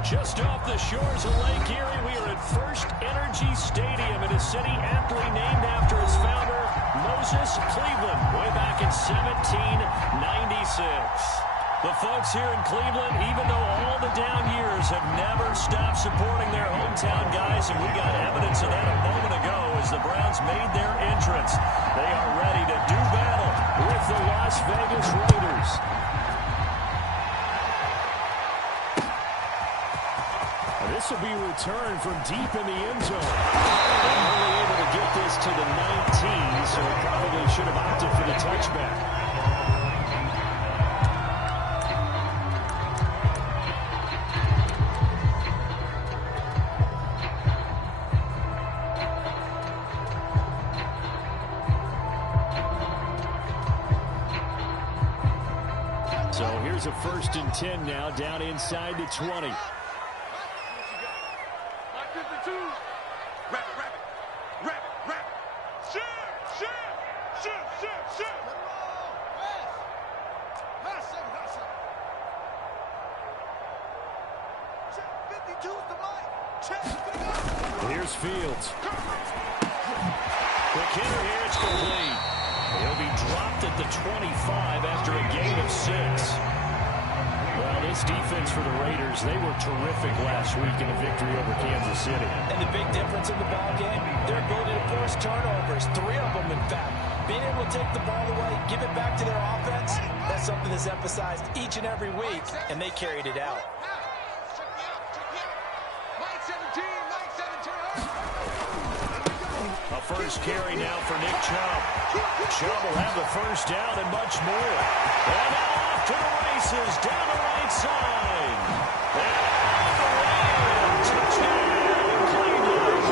Just off the shores of Lake Erie, we are at First Energy Stadium in a city aptly named after its founder, Moses Cleveland, way back in 1796. The folks here in Cleveland, even though all the down years have never stopped supporting their hometown guys, and we got evidence of that a moment ago as the Browns made their entrance. They are ready to do battle with the Las Vegas Raiders. This will be returned from deep in the end zone. And only able to get this to the 19, so he probably should have opted for the touchback. So here's a 1st and 10 now, down inside the 20. Here's Fields. Quick hitter here, it's complete. He'll be dropped at the 25 after a gain of 6. Well, this defense for the Raiders, they were terrific last week in a victory over Kansas City. And the big difference in the ball game, their ability to force turnovers, 3 of them in fact. Being able to take the ball away, give it back to their offense, that's something that's emphasized each and every week, and they carried it out. A first carry now for Nick Chubb. Chubb will have the first down and much more. And now off to the races, down the right side. And touchdown, Cleveland.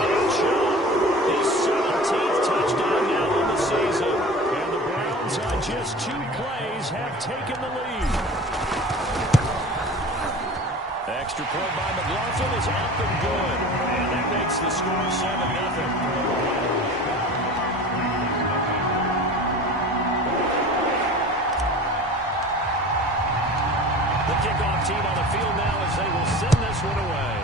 Nick Chubb, his 17th touchdown now in the season. And the Browns on just 2 plays have taken the lead. Extra point by McLaughlin is up and good. And that makes the score 7-0. The kickoff team on the field now as they will send this one away.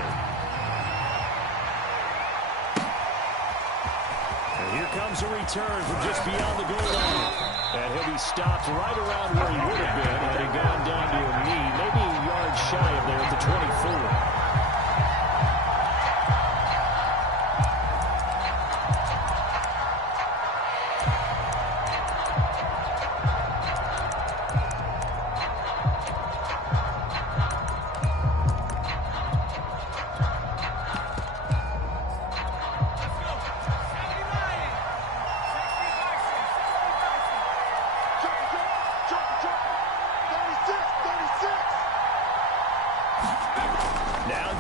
And here comes a return from just beyond the goal line. And he'll be stopped right around where he would have been had he gone down to a knee, maybe a yard shy of there at the 24.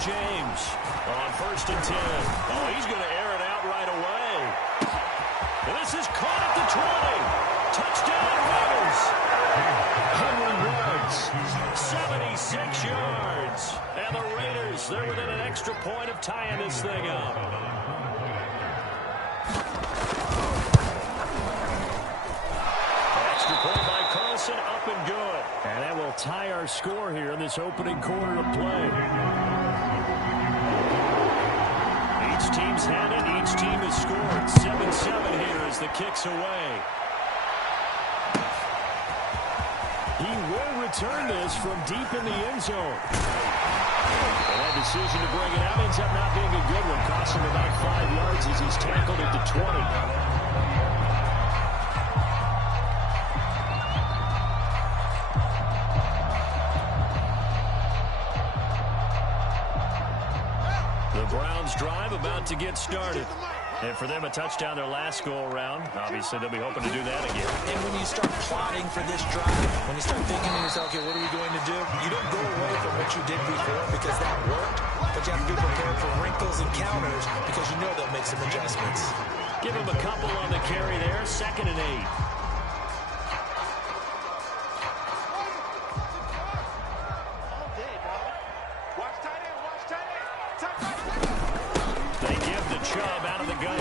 James on 1st and 10. Oh, he's going to air it out right away. And this is caught at the 20. Touchdown, Raiders. Henry Woods, 76 yards. And the Raiders, they're within an extra point of tying this thing up. Extra point by Carlson, up and good. And that will tie our score here in this opening quarter of play. Each team's had it. Each team has scored. 7-7 here as the kick's away. He will return this from deep in the end zone. And that decision to bring it out ends up not being a good one. Costs him about 5 yards as he's tackled at the 20. Browns drive about to get started. And for them, a touchdown their last go-around. Obviously, they'll be hoping to do that again. And when you start plotting for this drive, when you start thinking to yourself, okay, what are we going to do? You don't go away from what you did before because that worked, but you have to be prepared for wrinkles and counters because you know they'll make some adjustments. Give him a couple on the carry there. 2nd and 8. Chubb out of the gun. And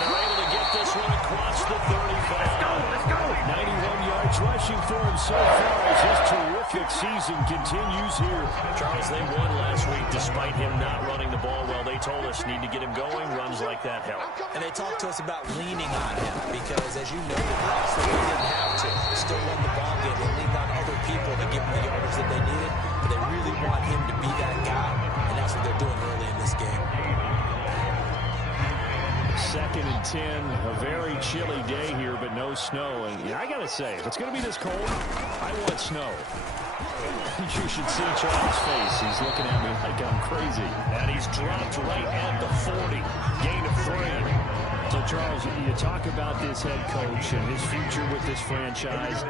they're able to get this one across the 35. Let's go. 91 yards rushing. rushing for him so far as his terrific season continues here. Charles, they won last week despite him not running the ball well. They told us need to get him going. Runs like that help. And they talked to us about leaning on him because, as you noted, last week they didn't have to. Still won the ball game. They leaned on other people to give them the yardage that they needed, but they really want him to be that guy, and that's what they're doing early in this game. 2nd and 10, a very chilly day here, but no snow. And I got to say, if it's going to be this cold, I want snow. You should see Charles' face. He's looking at me like I'm crazy. And he's dropped right at the 40. Gain of 3. So, Charles, you talk about this head coach and his future with this franchise.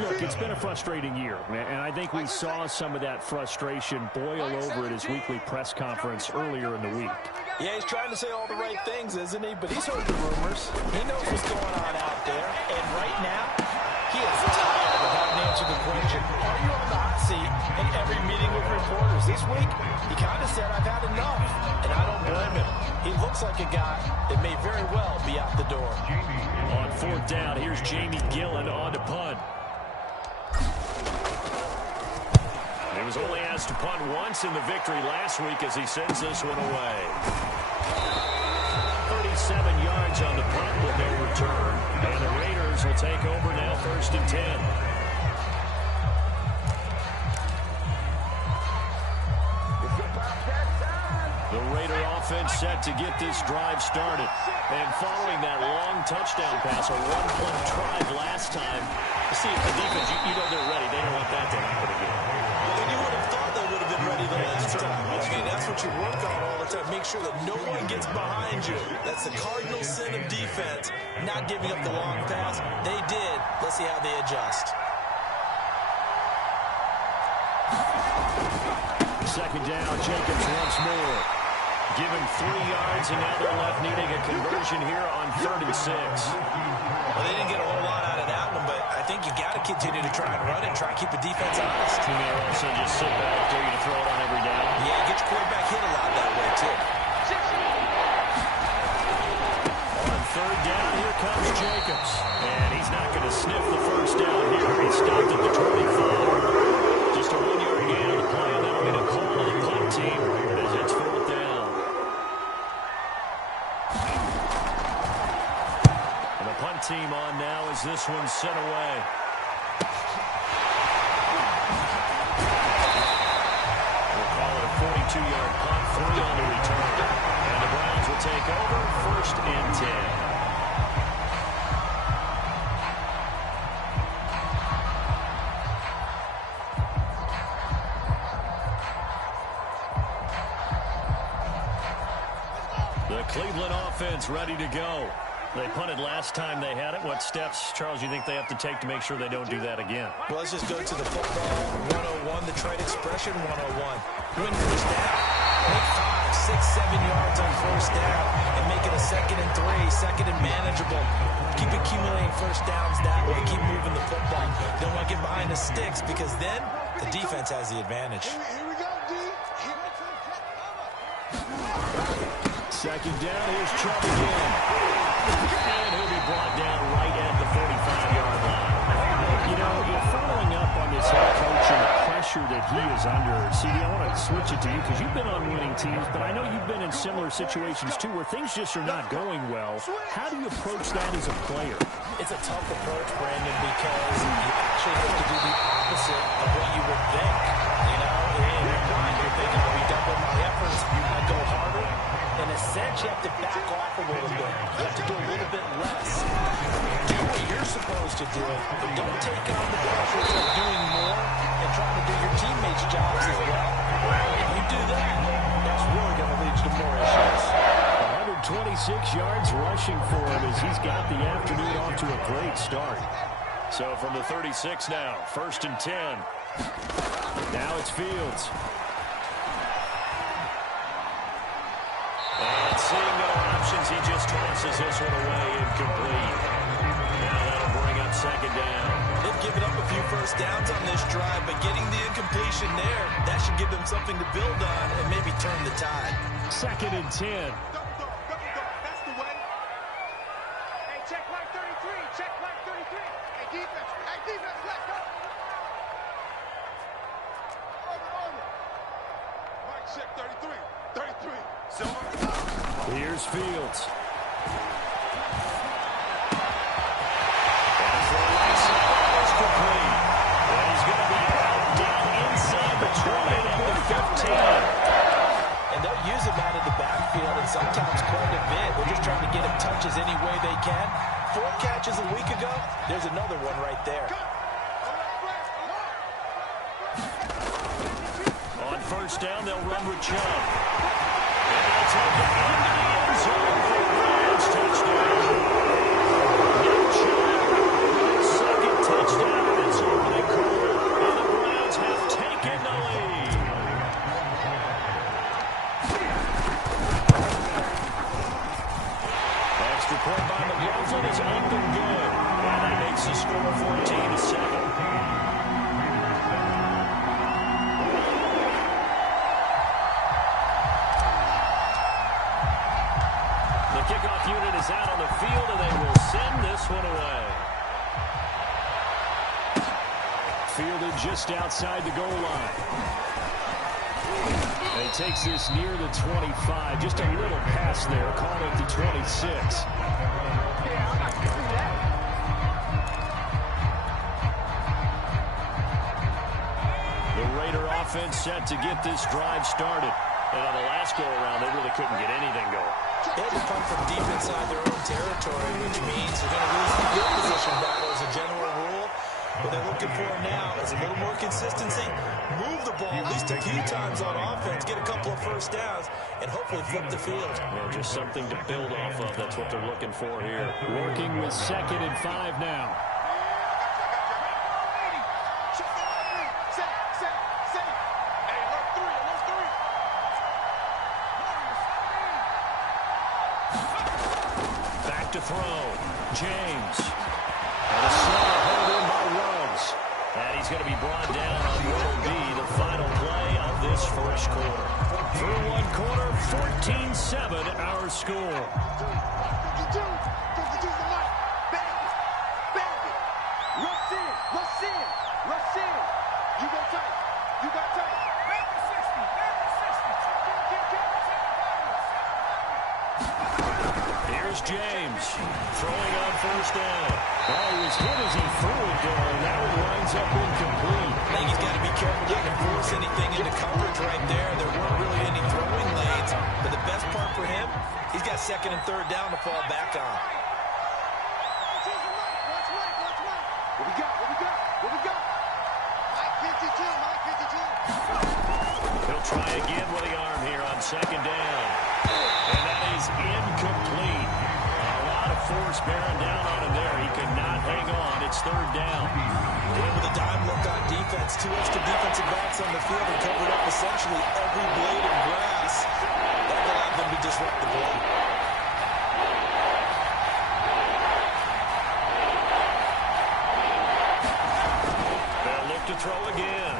Look, it's been a frustrating year, and I think we saw some of that frustration boil over at his weekly press conference earlier in the week. Yeah, he's trying to say all the right things, isn't he? But he's heard the rumors. He knows what's going on out there. And right now, he is tired of having to answer the question, are you on the hot seat in every meeting with reporters? This week, he kind of said, I've had enough. And I don't blame him. He looks like a guy that may very well be out the door. On 4th down, here's Jamie Gillen on to punt. He was only asked to punt once in the victory last week as he sends this one away. 37 yards on the punt with no return. And the Raiders will take over now 1st and 10. The Raider offense set to get this drive started. And following that long touchdown pass, a one-play drive last time. See, the defense, you know they're ready. They don't want that to happen again. And you would have thought they would have been ready the last time. I mean, that's what you work on all the time. Make sure that no one gets behind you. That's the cardinal sin of defense, not giving up the long pass. They did. Let's see how they adjust. 2nd down, Jacobs once more. Given 3 yards, and now they're left needing a conversion here on 3rd and 6. Well, they didn't get a whole lot out of that one, but I think you got to continue to try and run and try and keep the defense honest. You may also just sit back, dare you to throw it on every down. Yeah, get your quarterback hit a lot that way, too. On 3rd down, here comes Jacobs. And he's not going to sniff the 1st down here. He's stopped at the 24. Just a 1-yard gain on the play, and that'll be the call of the punt team as it's 4th down. And the punt team on now as this one's sent away. We'll call it a 42-yard punt, 3 on the return. And the Browns will take over 1st and 10. The Cleveland offense ready to go. They punted last time they had it. What steps, Charles, you think they have to take to make sure they don't do that again? Well, let's just go to the football 101, the trade expression 101. Win first down, make 5, 6, 7 yards on 1st down, and make it a 2nd and 3, 2nd and manageable. Keep accumulating 1st downs that way. Keep moving the football. Don't want to get behind the sticks because then the defense has the advantage. Here we go, D. 2nd down, here's Chubb again. And he'll be brought down right at the 45-yard line. You know, you're following up on this head coach and the pressure that he is under. CD, I want to switch it to you because you've been on winning teams, but I know you've been in similar situations too where things just are not going well. How do you approach that as a player? It's a tough approach, Brandon, because you actually have to do the opposite of what you would think. You know, in your mind, you're thinking, I'll be double my efforts, I go harder. In a sense, you have to back off a little bit. You have to do a little bit less. Do what you're supposed to do, but don't take on the pressures of doing more and trying to do your teammates' jobs as well. If you do that, that's really going to lead to more issues. 126 yards rushing for him as he's got the afternoon off to a great start. So from the 36 now, 1st and 10. Now it's Fields. And seeing no options, he just tosses this one away incomplete. Now that'll bring up 2nd down. They've given up a few 1st downs on this drive, but getting the incompletion there, that should give them something to build on and maybe turn the tide. 2nd and 10. That's the way. Hey, check mark 33. Check mark 33. Hey, defense, let's Check 33. 33. Silver. Here's Fields. Complete. And he's going to be out down inside the 20 at the 15. And they'll use him out of the backfield, and sometimes quite a bit. They're just trying to get him touches any way they can. 4 catches a week ago. There's another one right there. On first down, they'll run with Chubb. And they'll take it into the end zone for a Browns touchdown. Nick Chubb with his second touchdown in its opening quarter. And the Browns have taken the lead. Extra point by McLaughlin is up and good. And that makes the score 14-7. Kickoff unit is out on the field, and they will send this one away. Fielded just outside the goal line. And he takes this near the 25. Just a little pass there. Call it the 26. The Raider offense set to get this drive started. And on the last go-around, they really couldn't get anything going. They had to punt from deep inside their own territory, which means they're going to lose the field position battle as a general rule. What they're looking for now is a little more consistency, move the ball at least a few times on offense, get a couple of first downs, and hopefully flip the field. Well, just something to build off of. That's what they're looking for here. Working with 2nd and 5 now. To throw, James. And a slow hold in by Ruggs. And he's going to be brought down on what will be the final play of this first quarter. Through one quarter, 14-7 our score. Rush in. You go tight. You got tight. Back to 60. Back to 60. Here's James throwing on first down. Oh, he was hit as he threw it there, and that one winds up incomplete. I think he's got to be careful not to force anything into coverage right there. There weren't really any throwing lanes, but the best part for him, he's got 2nd and 3rd down to fall back on. What we got? Mike 52. He'll try again with the arm here on 2nd down. And that is incomplete. A lot of force bearing down on him there. He could not hang on. It's 3rd down. With a dime look on defense, 2 extra defensive backs on the field and covered up essentially every blade of grass. That allowed them to disrupt the play. They'll look to throw again.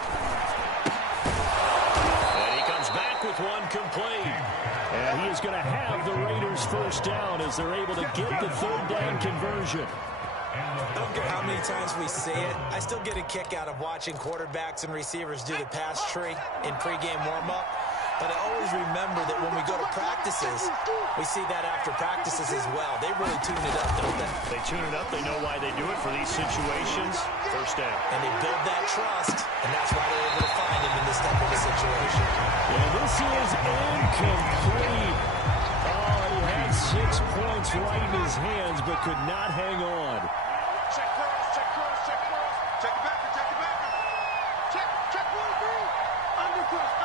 And he comes back with one complete. And he is going to have the Raiders first down as they're able to get the 3rd down conversion. I don't care how many times we say it, I still get a kick out of watching quarterbacks and receivers do the pass tree in pregame warm-up. But I always remember that when we go to practices, we see that after practices as well. They really tune it up, don't they? They tune it up. They know why they do it for these situations. First down. And they build that trust, and that's why they're able to find him in this type of a situation. And this is incomplete. Oh, he had 6 points right in his hands, but could not hang on. Check cross. Check the backer. Check 1-3. Undercross.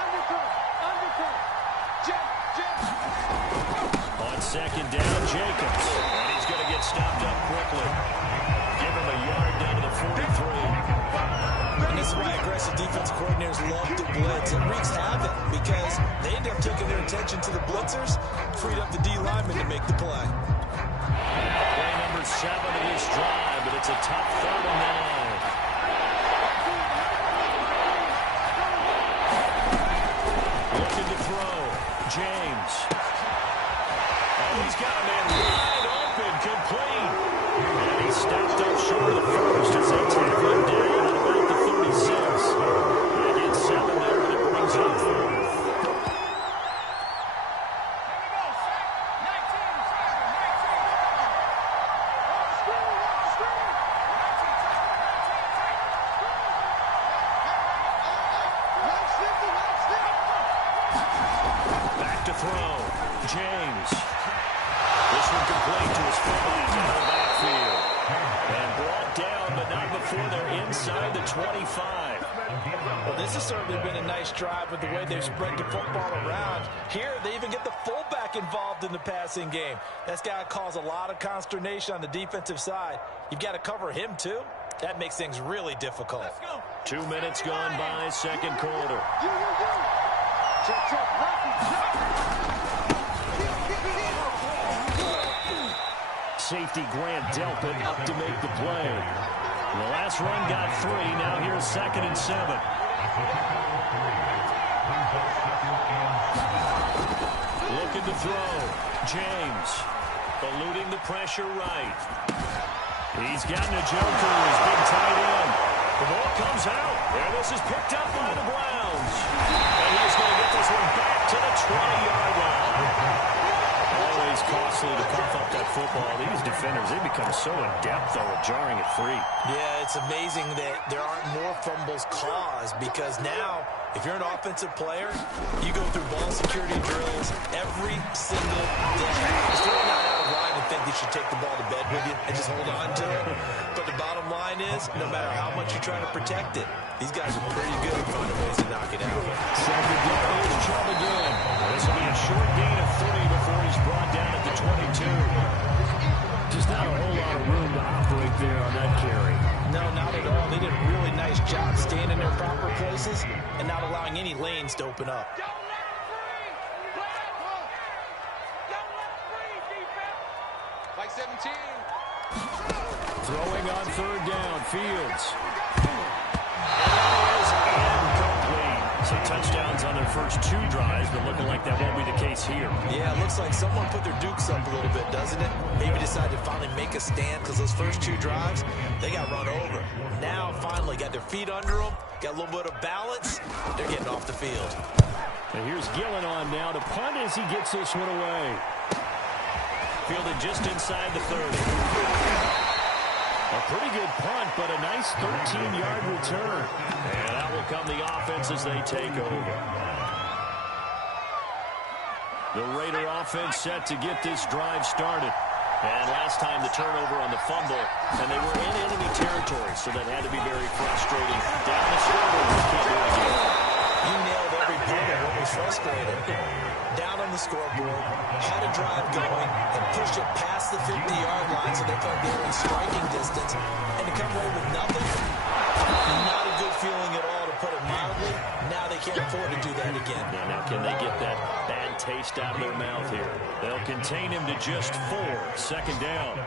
On 2nd down, Jacobs. And he's going to get stopped up quickly. Give him a yard down to the 43. And this is why aggressive defense coordinators love to blitz. It wreaks havoc because they end up taking their attention to the blitzers, freed up the D lineman to make the play. Play number 7 of this drive, but it's a tough 3rd and 9. Looking to throw. James. Oh, he's got a man wide open, complete. And he's stopped up short of the first as they tackle him down at about the 36. And it's 7 there, and it brings up 4th. throw. James. This one complete to his fullback in the backfield. And brought down, but not before they're inside the 25. Well, this has certainly been a nice drive with the way they've spread the football around. Here, they even get the fullback involved in the passing game. That's got to cause a lot of consternation on the defensive side. You've got to cover him, too. That makes things really difficult. 2 minutes gone by, second quarter. Check, check. Safety Grant Delpit up to make the play. The last run got 3. Now here's 2nd and 7. Looking to throw. James eluding the pressure right. He's gotten a joker, his big tight end. The ball comes out, and this is picked up by the Browns. And he's going to get this one back to the 20-yard line. Always costly to cough up that football. These defenders, they become so adept, though, at jarring it free. Yeah, it's amazing that there aren't more fumbles caused because now, if you're an offensive player, you go through ball security drills every single day. It's really not out of line to think you should take the ball to bed with you and just hold on to it. But the bottom line is, no matter how much you try to protect it, these guys are pretty good at finding ways to knock it out. Second down, here's Chubb again. This will be a short gain of 3 before he's brought down at the 22. Just not a whole lot of room to operate there on that carry. No, not at all. They did a really nice job staying in their proper places and not allowing any lanes to open up. Don't let him free. Play that clock. Don't let him free, defense. Like 17. Throwing on 3rd down, Fields. And that is incomplete. Some touchdowns on their first 2 drives, but looking like that won't be the case here. Yeah, it looks like someone put their dukes up a little bit, doesn't it? Maybe decided to finally make a stand because those first 2 drives, they got run over. Now, finally, got their feet under them, got a little bit of balance. They're getting off the field. And here's Gillen on now to punt as he gets this one away. Fielded just inside the 30. A pretty good punt, but a nice 13-yard return. And that will come the offense as they take over. The Raider offense set to get this drive started. And last time the turnover on the fumble, and they were in enemy territory, so that had to be very frustrating. Down the scoreboard, they can't do it again. You nailed every part of what was frustrating. Down on the scoreboard, had a drive going, and pushed it past the 50-yard line so they felt they were in striking distance. And to come away with nothing, not a good feeling at all, to put it mildly. Now they can't afford to do that again. Yeah, now can they get that bad taste out of their mouth here? They'll contain him to just 4. 2nd down.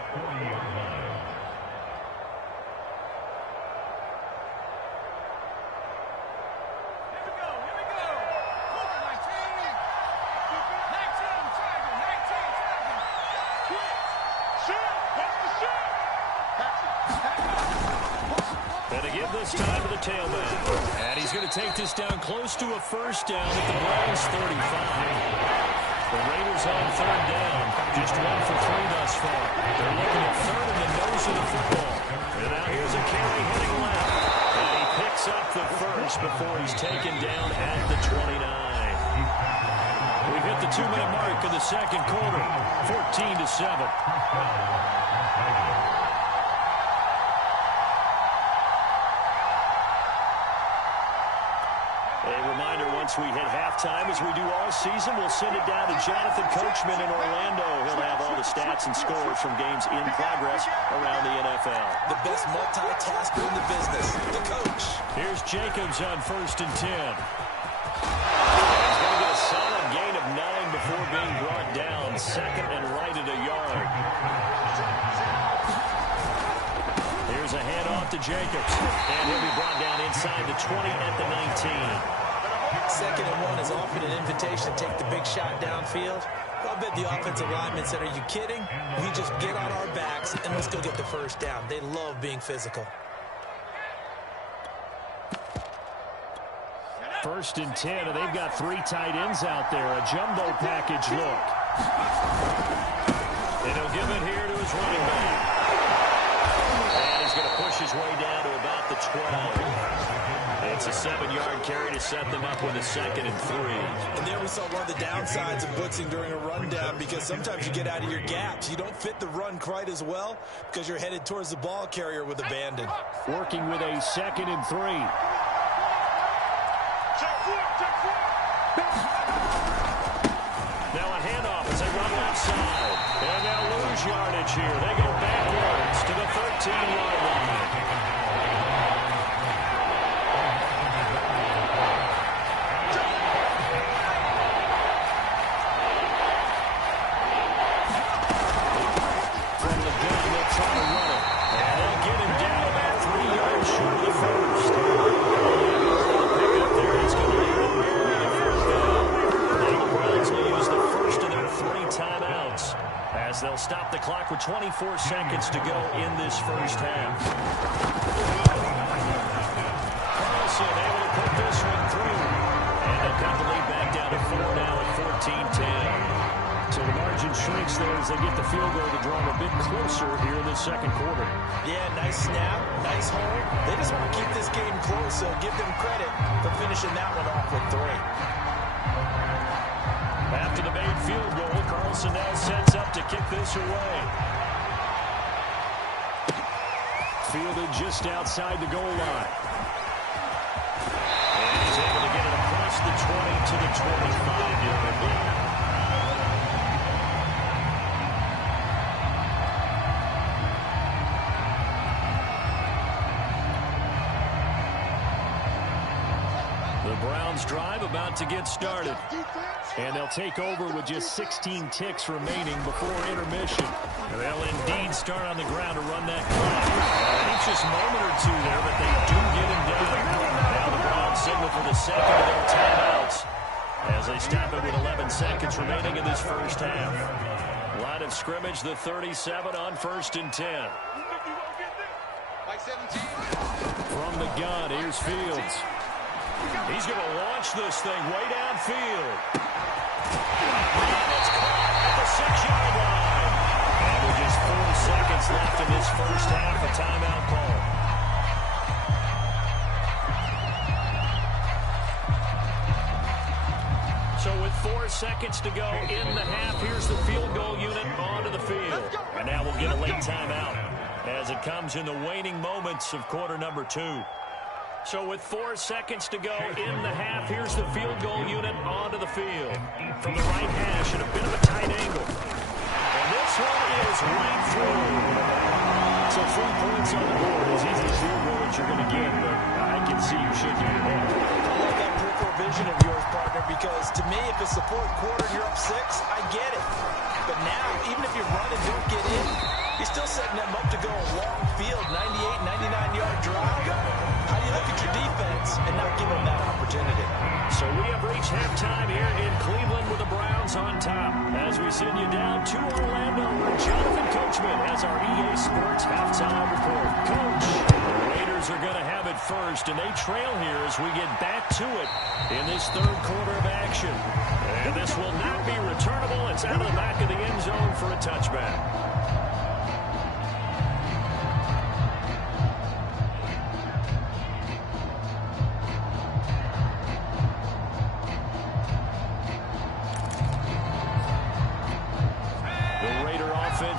This time to the tailback. And he's going to take this down close to a 1st down at the Browns 35. The Raiders on 3rd down. Just 1 for 3 thus far. They're looking at 3rd in the nose of the football. And now here's a carry heading left. And he picks up the 1st before he's taken down at the 29. We've hit the 2-minute mark of the second quarter. 14-7. Once we hit halftime, as we do all season, we'll send it down to Jonathan Coachman in Orlando. He'll have all the stats and scores from games in progress around the NFL. The best multitasker in the business, the coach. Here's Jacobs on 1st and 10. He's going to get a solid gain of 9 before being brought down. 2nd and right at a yard. Here's a handoff to Jacobs. And he'll be brought down inside the 20 at the 19. 2nd and 1 is often an invitation to take the big shot downfield. I bet the offensive linemen said, are you kidding? We just get on our backs and let's go get the 1st down. They love being physical. 1st and 10, and they've got 3 tight ends out there. A jumbo package look. And he'll give it here to his running back. And he's going to push his way down to about the 12. It's a 7-yard carry to set them up with a 2nd and 3. And there we saw one of the downsides of blitzing during a rundown, because sometimes you get out of your gaps. You don't fit the run quite as well because you're headed towards the ball carrier with abandon. Working with a 2nd and 3. Now a handoff as they run left side. And they'll lose yardage here. They go backwards to the 13-yard line. From the gun, they'll try to run it. And they'll get him down about 3 yards short of the first. Pick up there. It's going to be will use the first of their 3 timeouts as they'll stop the clock with 24 seconds to go in this first half. Carlson able to put this one through. And they'll cut the lead back down to 4 now at 14-10. So the margin shrinks there as they get the field goal to draw them a bit closer here in this second quarter. Yeah, nice snap, nice hold. They just want to keep this game close, so give them credit for finishing that one off with 3. After the made field goal, Carlson now sets up to kick this away. Fielded just outside the goal line. And he's able to get it across the 20 to the 25-yard line. The Browns drive about to get started. And they'll take over with just 16 ticks remaining before intermission. They'll indeed start on the ground to run that clock. An anxious moment or two there, but they do get him down. Now the Browns signal for the second of their timeouts as they stop it with 11 seconds remaining in this first half. Line of scrimmage, the 37 on 1st and 10. From the gun, here's Fields. He's going to launch this thing way downfield. And it's caught at the 6-yard line. And with just 4 seconds left in this first half, a timeout call. So with 4 seconds to go in the half, here's the field goal unit onto the field. And now we'll get a late timeout as it comes in the waning moments of quarter number 2. So with 4 seconds to go in the half, here's the field goal unit onto the field. From the right hash at a bit of a tight angle. And this one is right through. So 3 points on the board, as easy as field goal that you're going to get, but I can see you shaking your head. I love that peripheral vision of yours, partner, because to me, if it's the 4th quarter and you're up 6, I get it. But now, even if you run and don't get in, you're still setting them up to go a long field, 98, 99-yard drive. How do you look at your defense and not give them that opportunity? So we have reached halftime here in Cleveland with the Browns on top. As we send you down to Orlando, where Jonathan Coachman has our EA Sports halftime report. Coach, the Raiders are going to have it first, and they trail here as we get back to it in this 3rd quarter of action. And this will not be returnable. It's out of the back of the end zone for a touchback.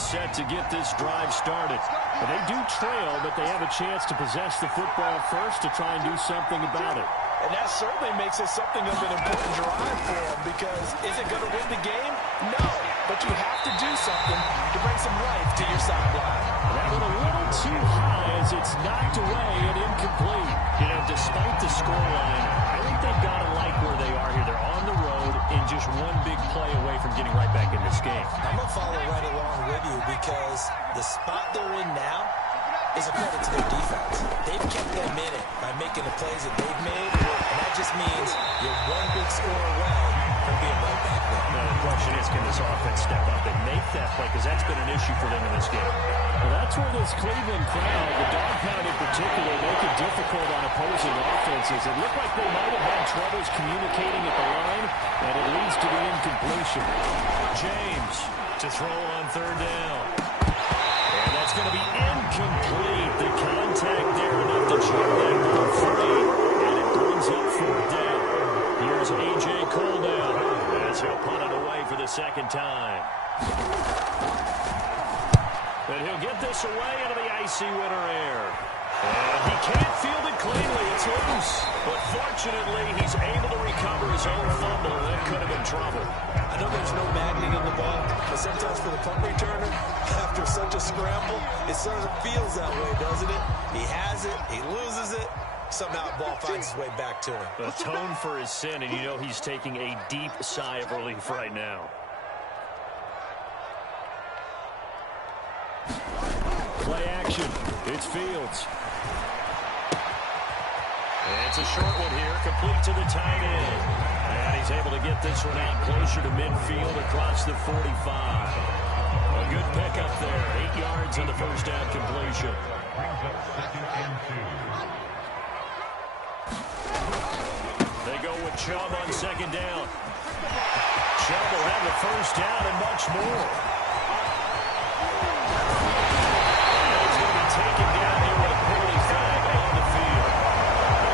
Set to get this drive started. But they do trail, but they have a chance to possess the football first to try and do something about it. And that certainly makes it something of an important drive for them, because is it going to win the game? No. But you have to do something to bring some life to your sideline. That one a little too high as it's knocked away and incomplete. You know, despite the scoreline, I think they've got to like where they are here. They're on the road and just one big play away from getting right back in this game. I'm going to follow right along with you, because the spot they're in now is a credit to their defense. They've kept them in it by making the plays that they've made, and that just means you're one big score away from being right back there. Now, the question is, can this offense step up and make that play? Because that's been an issue for them in this game. Well, that's where this Cleveland crowd, the dog pound in particular, make it difficult on opposing offenses. It looked like they might have had troubles communicating at the line, and it leads to the incompletion. James to throw on 3rd down. And that's going to be incomplete. The contact there enough to chart that ball free. And it he'll punt it away for the second time. And he'll get this away into the icy winter air. And he can't field it cleanly. It's loose. But fortunately, he's able to recover his own fumble, and that could have been trouble. I know there's no magnet in the ball, but sometimes for the punt returner, after such a scramble, it sort of feels that way, doesn't it? He has it, he loses it, somehow the ball finds its way back to him. Atone for his sin, and you know he's taking a deep sigh of relief right now. Play action. It's Fields. And it's a short one here, complete to the tight end. And he's able to get this one out closer to midfield across the 45. A good pickup there, 8 yards on the first down completion. They go with Chubb on second down. Chubb will have the first down and much more. Taken down here with a penalty flag on the field.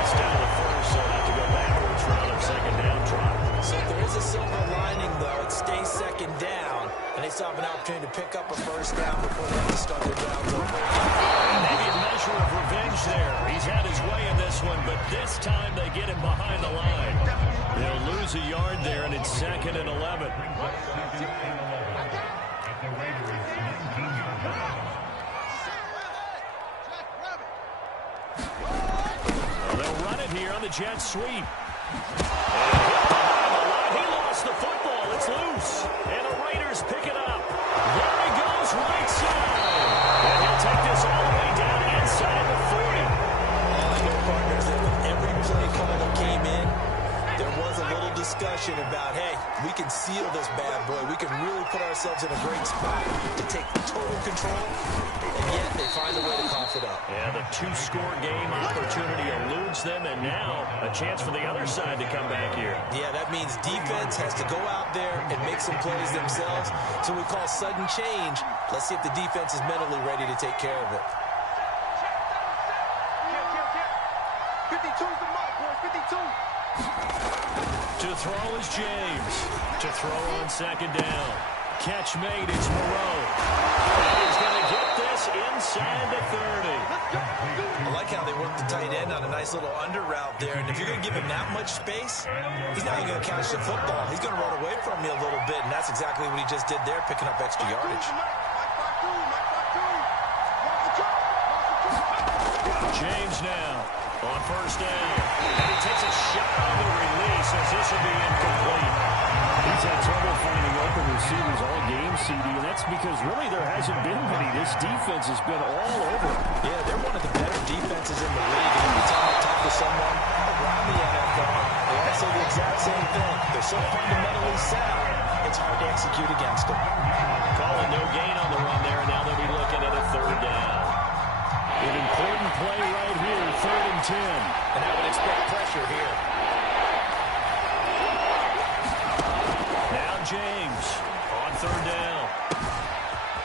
It's down to the first, so they'll have to go backwards for another second down try. So if there is a silver lining, though, it stays second down, and they still have an opportunity to pick up a first down before they have to start their downs over again. Maybe a measure of revenge there. He's had his way in this one, but this time they get him behind the line. They'll lose a yard there, and it's 2nd and 11. Here on the jet sweep. And he lost the football. It's loose. And the Raiders pick it up. There he goes, right side. And he'll take this all the way down inside the 40. I know, partners, that with every play call that came in, there was a little discussion about, hey, we can seal this bad boy. We can really put ourselves in a great spot to take total control. And yet they find a way to cough it up. Yeah, the 2-score game opportunity eludes them, and now a chance for the other side to come back here. Yeah, that means defense has to go out there and make some plays themselves. So we call sudden change. Let's see if the defense is mentally ready to take care of it. 52's the mark, boy, 52. To throw is James. To throw on second down. Catch made, it's Moreau. And he's going to get this inside the 30. I like how they work the tight end on a nice little under route there. And if you're going to give him that much space, he's not even going to catch the football. He's going to run away from you a little bit, and that's exactly what he just did there, picking up extra yardage. James now on first down. And he takes a shot on the release as this will be incomplete. He's had trouble finding open receivers all game, CD, and that's because really there hasn't been many. This defense has been all over. Yeah, they're one of the better defenses in the league. And every time I talk to someone around the NFL, they all say the exact same thing. They're so fundamentally sound, it's hard to execute against them. Calling no gain on the run there, and now they'll be looking at a third down. An important play right here, 3rd and 10. And I would expect pressure here. James on third down.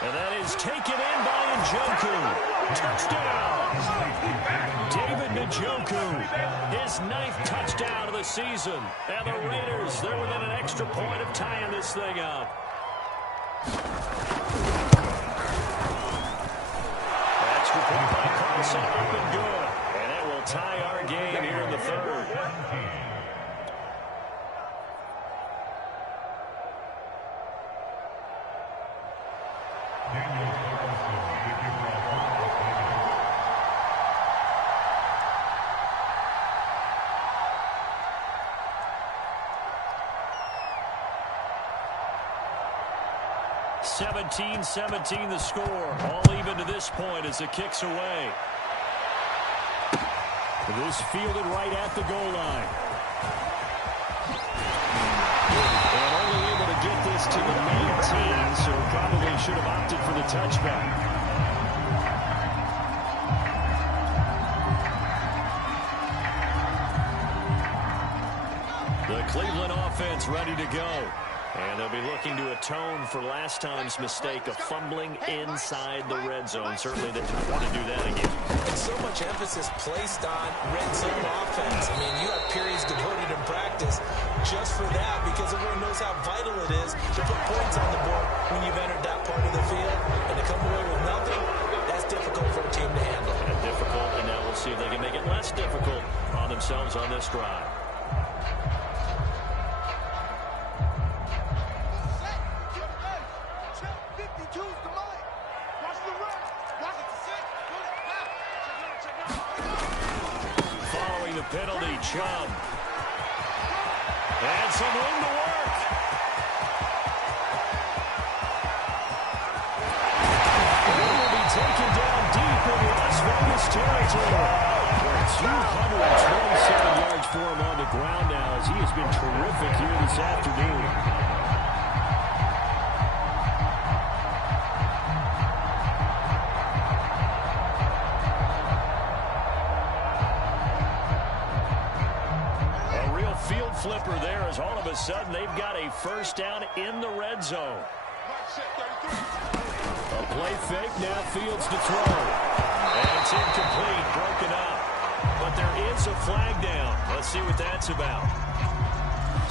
And that is taken in by Njoku. Touchdown! David Njoku, his 9th touchdown of the season. And the Raiders, they're within an extra point of tying this thing up. Extra point by Carson, up and good. And it will tie our game here in the 3rd. (17-17) the score. All even to this point as the kick's away. This fielded right at the goal line. And only able to get this to the 19, so probably should have opted for the touchback. The Cleveland offense ready to go. And they'll be looking to atone for last time's mistake of fumbling inside the red zone. Certainly they don't want to do that again. And so much emphasis placed on red zone offense. I mean, you have periods devoted in practice just for that because there were no shows how vital it is to put points on the board when you've entered that part of the field. And to come away with nothing, that's difficult for a team to handle. And difficult, and now we'll see if they can make it less difficult on themselves on this drive. Following the penalty, Chubb. And some room to work. He will be taken down deep in Las Vegas territory. 227 yards for him on the ground now as he has been terrific here this afternoon. Field flipper there as all of a sudden they've got a first down in the red zone. A play fake, now Fields to throw. And it's incomplete, broken up. But there is a flag down. Let's see what that's about.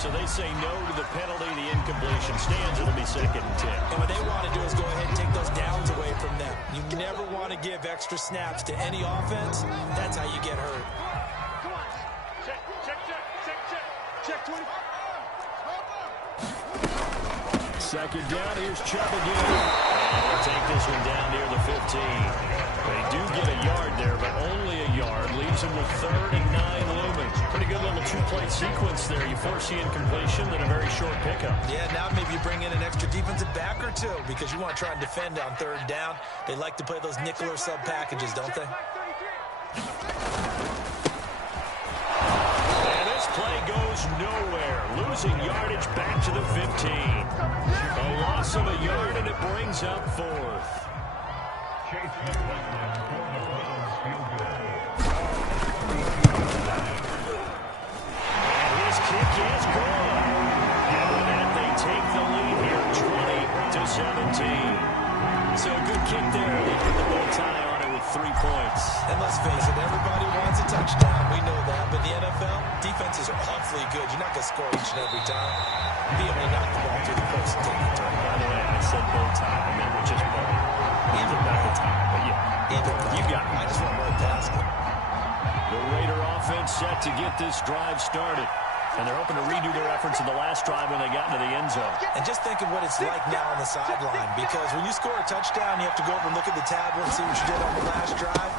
So they say no to the penalty, the incompletion stands. It'll be 2nd and 10. And what they want to do is go ahead and take those downs away from them. You never want to give extra snaps to any offense. That's how you get hurt. Second down, here's Chubb again. And they'll take this one down near the 15. They do get a yard there, but only a yard. Leaves them with 3rd and 9 looming. Pretty good little two-play sequence there. You force the incompletion, then a very short pickup. Yeah, now maybe you bring in an extra defensive back or two because you want to try and defend on 3rd down. They like to play those nickel or sub packages, don't they? Play goes nowhere, losing yardage back to the 15. A loss of a yard, and it brings up 4th. And his kick is good. And with that, they take the lead here, 20-17. So a good kick there. They put the bow tie on it with 3 points. And let's face it, everybody wants a touchdown. We know that. But the NFL, defenses are awfully good. You're not going to score each and every time. Be able to knock the ball through the post and take the turn. By the way, I said bow tie. I meant just bow. Either back the tie, but yeah. Either. You got it. I just want to run past it. The Raider offense set to get this drive started. And they're hoping to redo their efforts in the last drive when they got into the end zone. And just think of what it's like now on the sideline. Because when you score a touchdown, you have to go over and look at the tablet and see what you did on the last drive.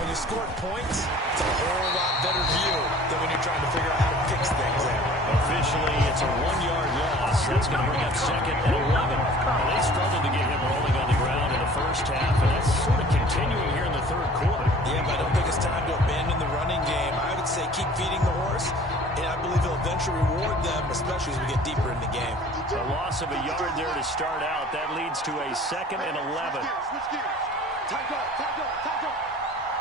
When you score points, it's a whole lot better view than when you're trying to figure out how to fix things there. Officially, it's a 1-yard loss. That's going to bring up 2nd and 11. And they struggled to get him rolling on the ground in the first half, and that's sort of continuing here in the 3rd quarter. Yeah, but I don't think it's time to abandon the running game. I would say keep feeding the horse, and I believe he'll eventually reward them, especially as we get deeper in the game. A loss of a yard there to start out. That leads to a 2nd and 11. Switch gears. Tight up, tight up, tight up.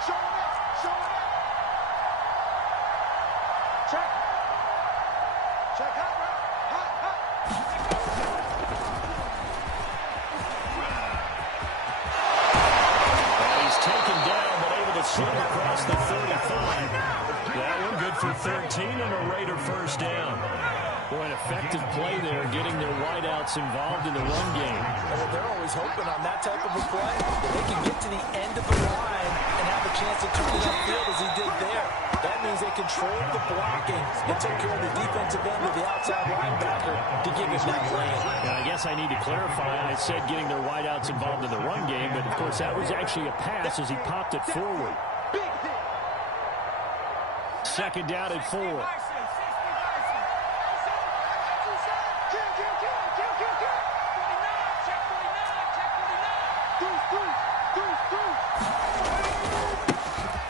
Show him up, show him up. Check. Check, hot, bro. Hot, hot. He's taken down, but able to slip across the 35. That one good for 13 and a Raider first down. Boy, an effective play there, getting their wideouts involved in the run game. Well, they're always hoping on that type of a play that they can get to the end of the line and have a chance to turn it upfield as he did there. That means they controlled the blocking and took care of the defensive end of the outside linebacker to give him that lane. And I guess I need to clarify. I said getting their wideouts involved in the run game, but of course that was actually a pass as he popped it forward. 2nd down and 4.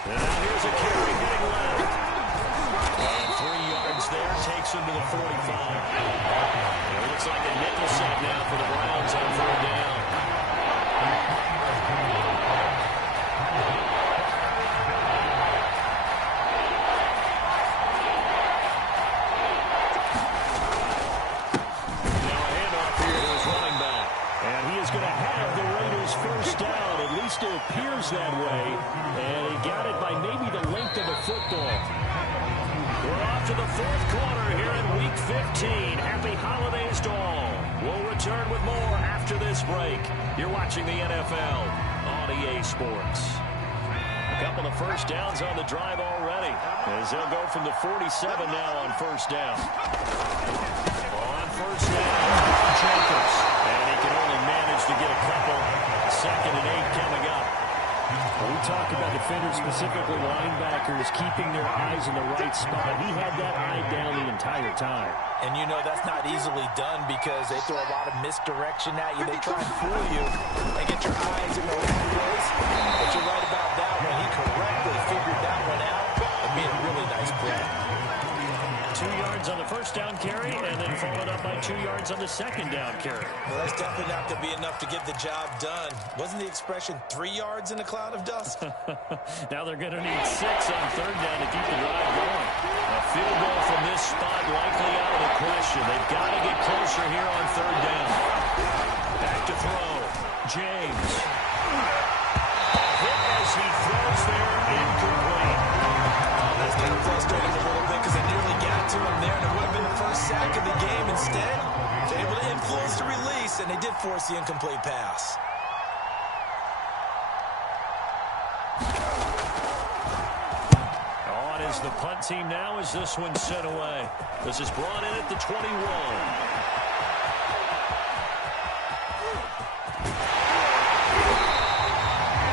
And here's a carry heading left. And 3 yards there takes him to the 45. It looks like a nickel set now for the Browns on 3rd down. It appears that way, and he got it by maybe the length of the football. We're off to the 4th quarter here in Week Week 15. Happy holidays to all. We'll return with more after this break. You're watching the NFL on EA Sports. A couple of first downs on the drive already, as they'll go from the 47 now on first down. On first down, Jacobs. And he can only manage to get a couple. 2nd and 8 coming up. We talk about defenders, specifically linebackers, keeping their eyes in the right spot. He had that eye down the entire time. And you know that's not easily done because they throw a lot of misdirection at you. They try and fool you and get your eyes in the wrong place. But you're right about that one. He correctly figured that one out and made a really nice play. 2 yards on the first down carry, and then followed up by 2 yards on the second down carry. Well, that's definitely not going to be enough to get the job done. Wasn't the expression 3 yards in a cloud of dust? Now they're going to need 6 on third down to keep the drive going. A field goal from this spot likely out of the question. They've got to get closer here on third down. Back to throw. James. A hit as he throws there, incomplete. That's kind of frustrating a little bit because they nearly got to him there, and it would have been the first sack of the game. Instead, they're able to influence the release, and they did force the incomplete pass. On is the punt team now as this one sent away. This is brought in at the 21.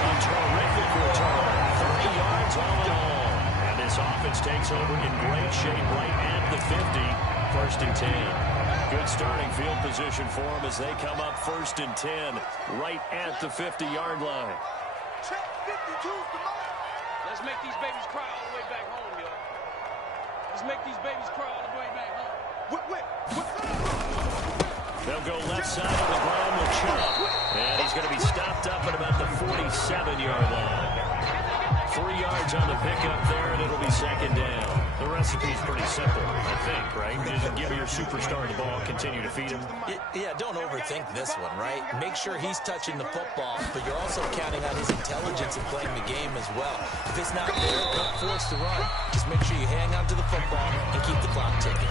A terrific return. 30 yards all in all. This offense takes over in great shape right at the 50. 1st and 10. Good starting field position for them as they come up 1st and 10 right at the 50-yard line. Check 52's the mark. Let's make these babies cry all the way back home, yo. Let's make these babies cry all the way back home. They'll go left side on the ground with Chubb. And he's going to be stopped up at about the 47-yard line. 3 yards on the pickup there, and it'll be 2nd down. The recipe's pretty simple, I think, right? Just give your superstar the ball, continue to feed him. Yeah, don't overthink this one, right? Make sure he's touching the football, but you're also counting on his intelligence in playing the game as well. If it's not there, don't force the run. Just make sure you hang on to the football and keep the clock ticking.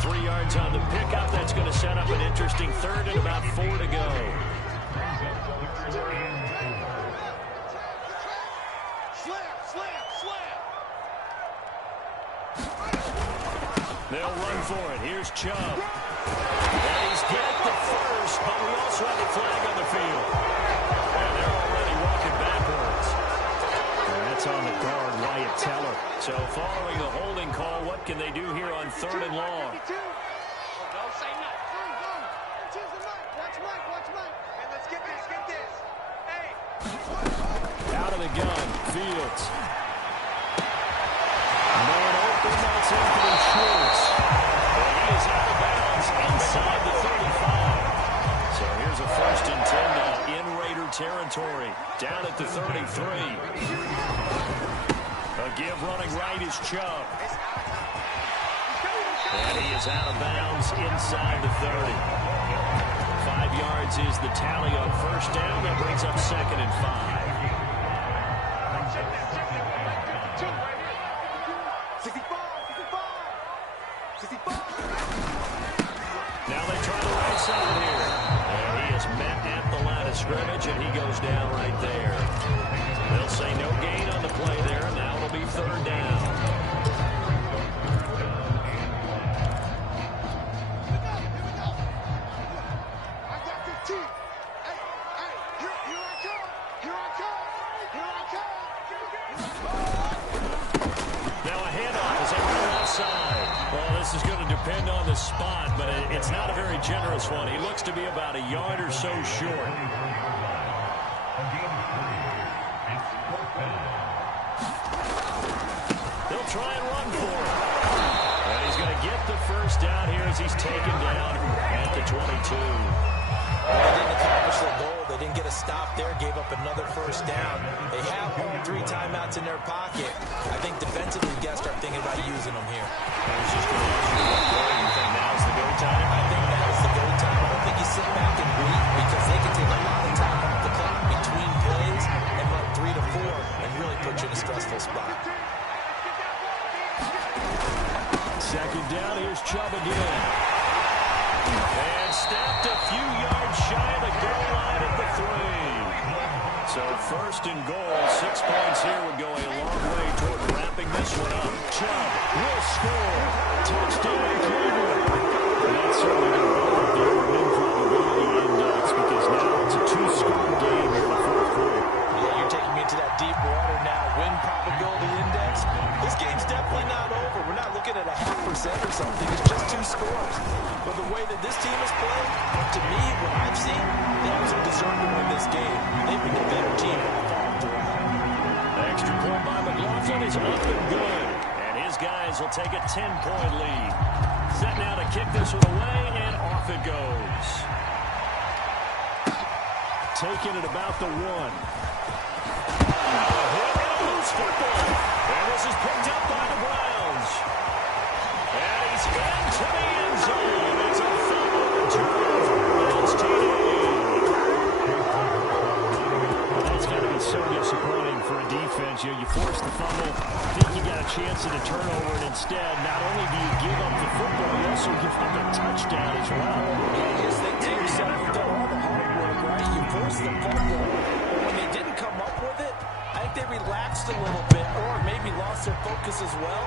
3 yards on the pickup. That's going to set up an interesting 3rd and about 4 to go. They'll run for it. Here's Chubb. And he's got the first, but we also have a flag on the field. And they're already walking backwards. And that's on the guard, Wyatt Teller. So following the holding call, what can they do here on 3rd and long? Don't say nothing. Watch Mike. Hey, let's get this. Hey. Out of the gun, Fields. Man open, that's Anthony Schwartz. And he is out of bounds inside the 35. So here's a 1st and 10 now in Raider territory. Down at the 33. A give running right is Chubb. And he is out of bounds inside the 30. 5 yards is the tally on 1st down. That brings up 2nd and 5. Now they try the right side here. And he is met at the line of scrimmage, and he goes down right there. They'll say no gain on the play there, and now it'll be 3rd down. This is going to depend on the spot, but it's not a very generous one. He looks to be about a yard or so short. They'll try and run for it. And he's going to get the first down here as he's taken down at the 22. Well, they didn't accomplish their goal. They didn't get a stop there, gave up another first down. They have 3 timeouts in their pocket. I think defensively, you got to start thinking about using them here. I was just going to ask you what play. You think now's the go time? I think now's the go time. I don't think you sit back and wait because they can take a lot of time off the clock between plays and run 3 to 4 and really put you in a stressful spot. Second down, here's Chubb again. And snapped a few yards shy of the goal line at the 3. So first and goal, 6 points here would go a long way toward wrapping this one up. Chubb will score. Touchdown, Cleveland. And that's certainly going to bump up the win probability index because now it's a 2-score game here in the fourth quarter. Yeah, you're taking me into that deep water now. Win probability index. This game's definitely not over. We're not looking at a 0.5% or something. It's just 2 scores. But the way that this team has played, to me, what I've seen, they absolutely deserve to win this game. They've been the better team all throughout. Extra point by McLaughlin is up and good. And his guys will take a 10-point lead. Set now to kick this one away, and off it goes. Taking it about the 1. Loose football. And this is picked up by the Browns. And he's into the end zone. It's a fumble return for Browns TD. That's got to be so disappointing for a defense. You force the fumble, think you got a chance at a turnover, and instead, not only do you give up the football, you also give up a touchdown as well. You just think to yourself, you've done all the hard work, right? You forced the fumble. But when they didn't come up with it, I think they relaxed a little bit or maybe lost their focus as well,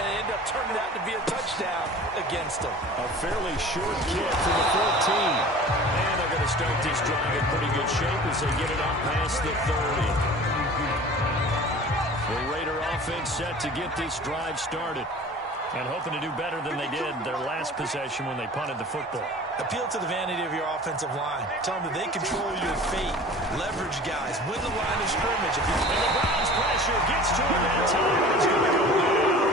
and it ended up turning out to be a touchdown against them. A fairly short kick from the 14. And they're going to start this drive in pretty good shape as they get it up past the 30. The Raider offense set to get this drive started. And hoping to do better than they did their last possession when they punted the football. Appeal to the vanity of your offensive line. Tell them that they control your fate. Leverage guys. Win the line of scrimmage. And the Browns pressure gets to him that time. He's going to go down.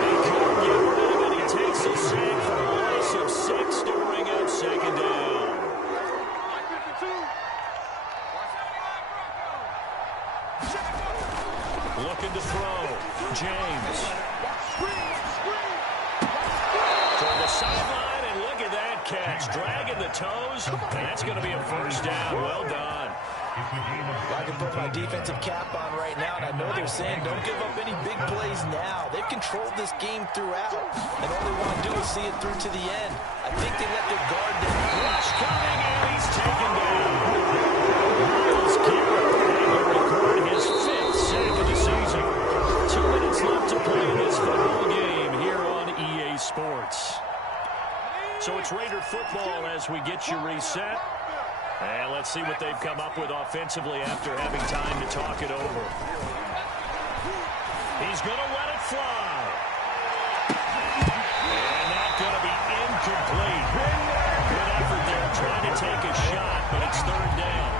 They couldn't get rid of it. He takes a sack for a loss of 6 to bring up second down. Looking to throw. James. Toward the sideline, and look at that catch. Dragging the toes, and that's going to be a first down. Well done. I can put my defensive cap on right now, and I know they're saying don't give up any big plays now. They've controlled this game throughout, and all they want to do is see it through to the end. I think they let their guard down. Rush coming, and he's taken down. Miles Garrett will record his 5th sack of the season. 2 minutes left to play in this football game here on EA Sports. So it's Raider football as we get you reset. And let's see what they've come up with offensively after having time to talk it over. He's going to let it fly. And that's going to be incomplete. Good effort there trying to take a shot, but it's third down.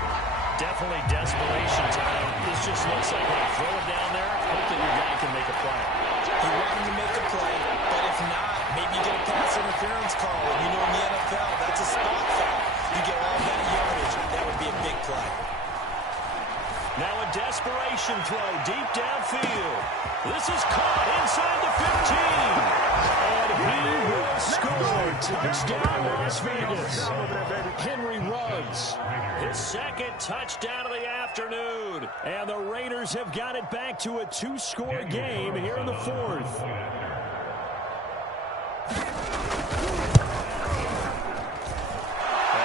Definitely desperation time. This just looks like when you throw it down there, hope that your guy can make a play. You want him to make a play, but if not, maybe you get a pass interference call. And you know in the NFL, that's a spot foul. You get all that yardage, that would be a big play. Now a desperation throw deep downfield. This is caught inside the 15. And he will score. Touchdown, Las Vegas. Henry Ruggs. His second touchdown of the afternoon. And the Raiders have got it back to a 2-score game here in the 4th.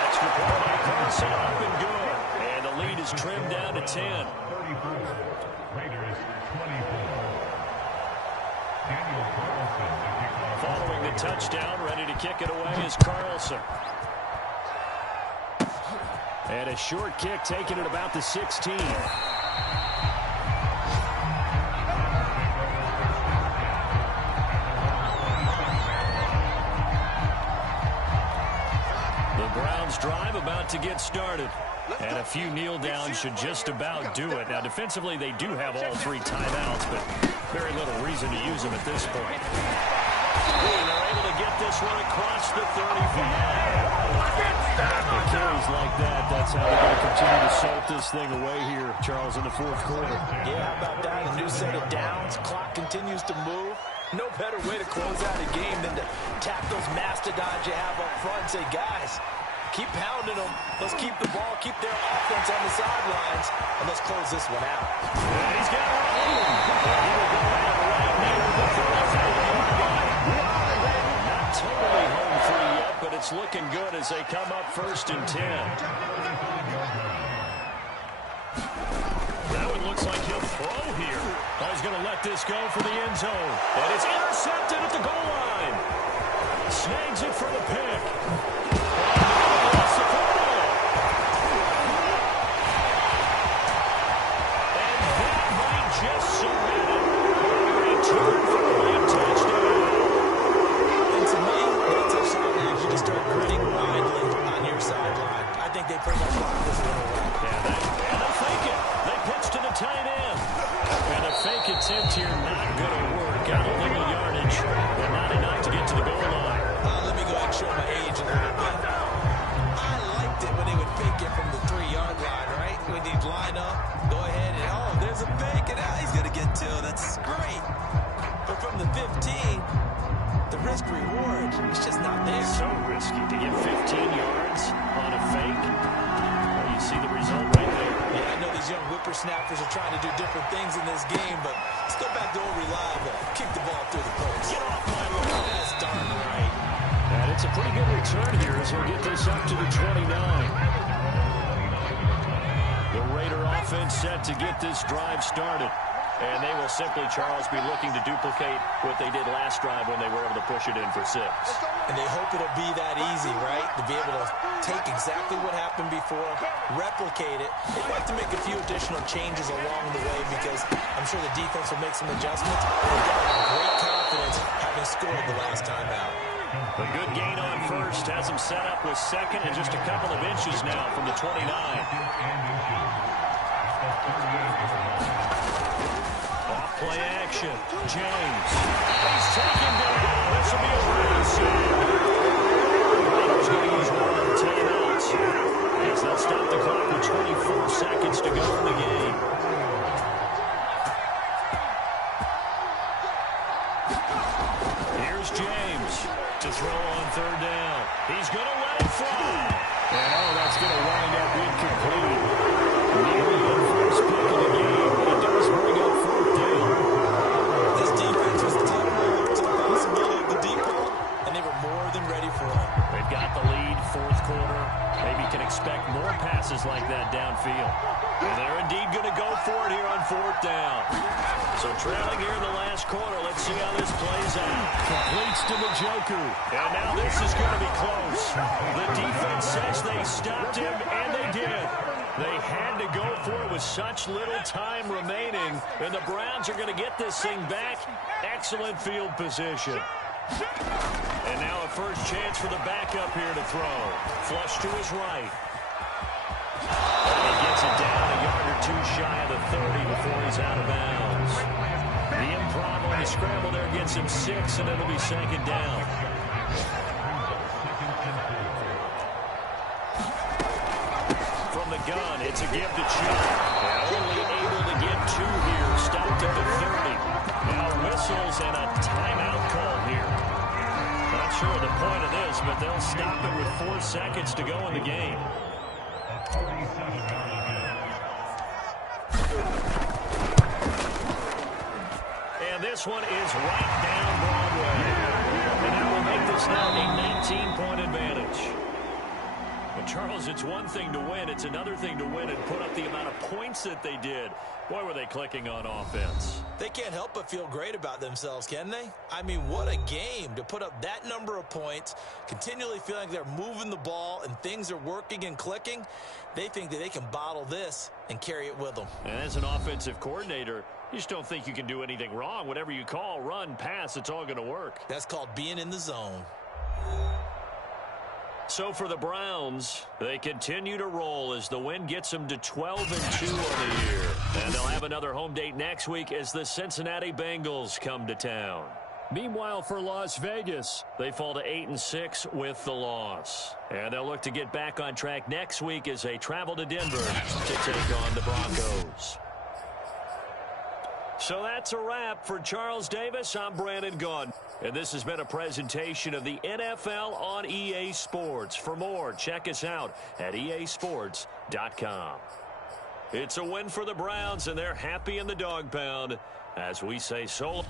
Extra point by Carlson, up and good. And the lead is trimmed down to 10. Following the touchdown, ready to kick it away is Carlson. And a short kick taken at about the 16. The Browns drive about to get started. And a few kneel downs should just about do it. Now, defensively, they do have all 3 timeouts, but very little reason to use them at this point. And they're able to get this one across the 35. The carries like that, that's how they're going to continue to salt this thing away here, Charles, in the 4th quarter. Yeah, how about that? A new set of downs. Clock continues to move. No better way to close out a game than to tap those mastodons you have up front and say, guys, keep pounding them. Let's keep the ball, keep their offense on the sidelines, and let's close this one out. And he's got room. He will go out right near the 35-yard line. it's looking good as they come up 1st and 10. That one looks like he'll throw here. Oh, he's going to let this go for the end zone. And it's intercepted at the goal line. Snags it for the pick. And that might just cement it. Return for a late touchdown. And to me, that touchdown allows you to start grinning widely on your sideline. I think they pretty much locked this one away. Yeah, and they fake it. They pitch to the tight end. And a fake attempt here not going to work. Out of legal yardage, but not enough to get to the goal line. Let me go ahead and show my age a little bit. I liked it when they would fake it from the 3-yard line, right? When they'd line up, go ahead and, oh, there's a fake, and now he's going to get 2. That's great. But from the 15, the risk-reward is just not there. So risky to get 15 yards on a fake. Well, you see the result right there. Yeah, I know these young whippersnappers are trying to do different things in this game, but let's go back to old reliable. Kick the ball through the post. Get off my line. That's darn right. And it's a pretty good return here as we'll get this up to the 29. The Raider offense set to get this drive started. And they will simply, Charles, be looking to duplicate what they did last drive when they were able to push it in for 6. And they hope it'll be that easy, right? To be able to take exactly what happened before, replicate it. They have to make a few additional changes along the way because I'm sure the defense will make some adjustments. They've got great confidence having scored the last time out. A good gain on first has them set up with 2nd and just a couple of inches now from the 29. Play action. James. He's taken down. This will be a race. Raiders going to use one of the timeouts as they'll stop the clock with 24 seconds to go in the game. Here's James to throw on 3rd down. He's going to let it fly. And that's going to wind up incomplete. Nearly the first pick of the game. It does bring up 4th down. This defense was vulnerable to the possibility of the deep ball, and they were more than ready for it. They've got the lead, 4th quarter. Maybe can expect more passes like that downfield. And they're indeed going to go for it here on 4th down. So trailing here in the last quarter. Let's see how this plays out. Completes to the Joker. And now this is going to be close. The defense says they stopped him, and they did. They had to go for it with such little time remaining, and the Browns are going to get this thing back. Excellent field position. And now a first chance for the backup here to throw. Flush to his right. And he gets it down a yard or 2 shy of the 30 before he's out of bounds. The improv on the scramble there gets him 6, and it'll be 2nd down. From the gun, it's a give to Chubb. Only able to get 2 here. Stopped at the 30. Now whistles and a timeout call here. Not sure of the point of this, but they'll stop it with 4 seconds to go in the game. And this one is right down Broadway. And that will make this now a 19-point advantage. Well, Charles, it's one thing to win. It's another thing to win and put up the amount of points that they did. Boy, were they clicking on offense. They can't help but feel great about themselves, can they? I mean, what a game to put up that number of points, continually feeling like they're moving the ball and things are working and clicking. They think that they can bottle this and carry it with them. And as an offensive coordinator, you just don't think you can do anything wrong. Whatever you call, run, pass, it's all going to work. That's called being in the zone. So for the Browns, they continue to roll as the win gets them to 12-2 on the year. And they'll have another home date next week as the Cincinnati Bengals come to town. Meanwhile, for Las Vegas, they fall to 8-6 with the loss. And they'll look to get back on track next week as they travel to Denver to take on the Broncos. So that's a wrap. For Charles Davis, I'm Brandon Gunn. And this has been a presentation of the NFL on EA Sports. For more, check us out at easports.com. It's a win for the Browns, and they're happy in the dog pound as we say so.